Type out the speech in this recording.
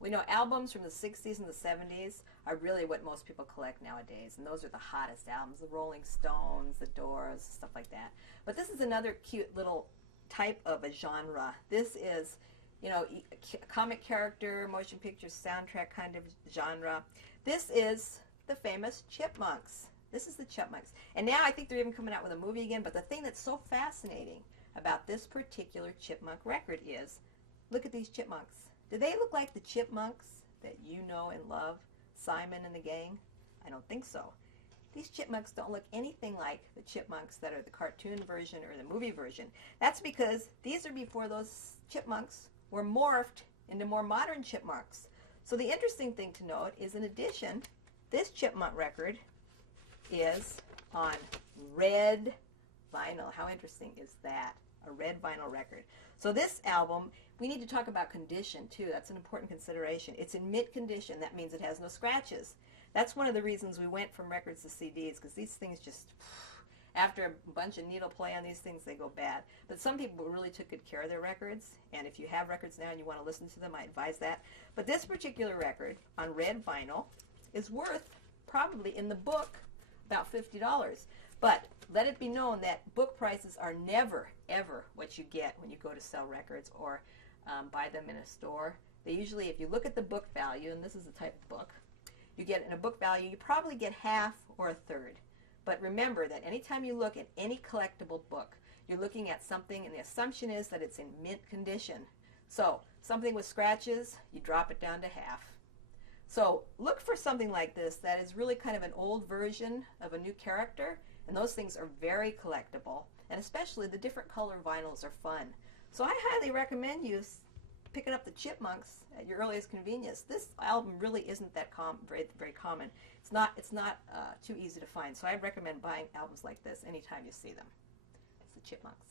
We know albums from the 60s and the 70s are really what most people collect nowadays, and those are the hottest albums, the Rolling Stones, the Doors, stuff like that. But this is another cute little type of a genre. This is, you know, a comic character, motion picture, soundtrack kind of genre. This is the famous Chipmunks. This is the Chipmunks. And now I think they're even coming out with a movie again, but the thing that's so fascinating about this particular Chipmunk record is, look at these chipmunks. Do they look like the chipmunks that you know and love, Simon and the gang? I don't think so. These chipmunks don't look anything like the chipmunks that are the cartoon version or the movie version. That's because these are before those chipmunks were morphed into more modern chipmunks. So the interesting thing to note is, in addition, this chipmunk record is on red vinyl. How interesting is that? A red vinyl record. So this album, we need to talk about condition too. That's an important consideration. It's in mint condition. That means it has no scratches. That's one of the reasons we went from records to CDs, because these things just, after a bunch of needle play on these things, they go bad. But some people really took good care of their records, and if you have records now and you want to listen to them, I advise that. But this particular record on red vinyl is worth, probably in the book, about $50. But let it be known that book prices are never, ever what you get when you go to sell records or buy them in a store. They usually, if you look at the book value, and this is the type of book, you get in a book value, you probably get half or a third. But remember that anytime you look at any collectible book, you're looking at something, and the assumption is that it's in mint condition. So something with scratches, you drop it down to half. So look for something like this that is really kind of an old version of a new character, and those things are very collectible, and especially the different color vinyls are fun. So I highly recommend you picking up the Chipmunks at your earliest convenience. This album really isn't that very common. It's not too easy to find, so I'd recommend buying albums like this anytime you see them. It's the Chipmunks.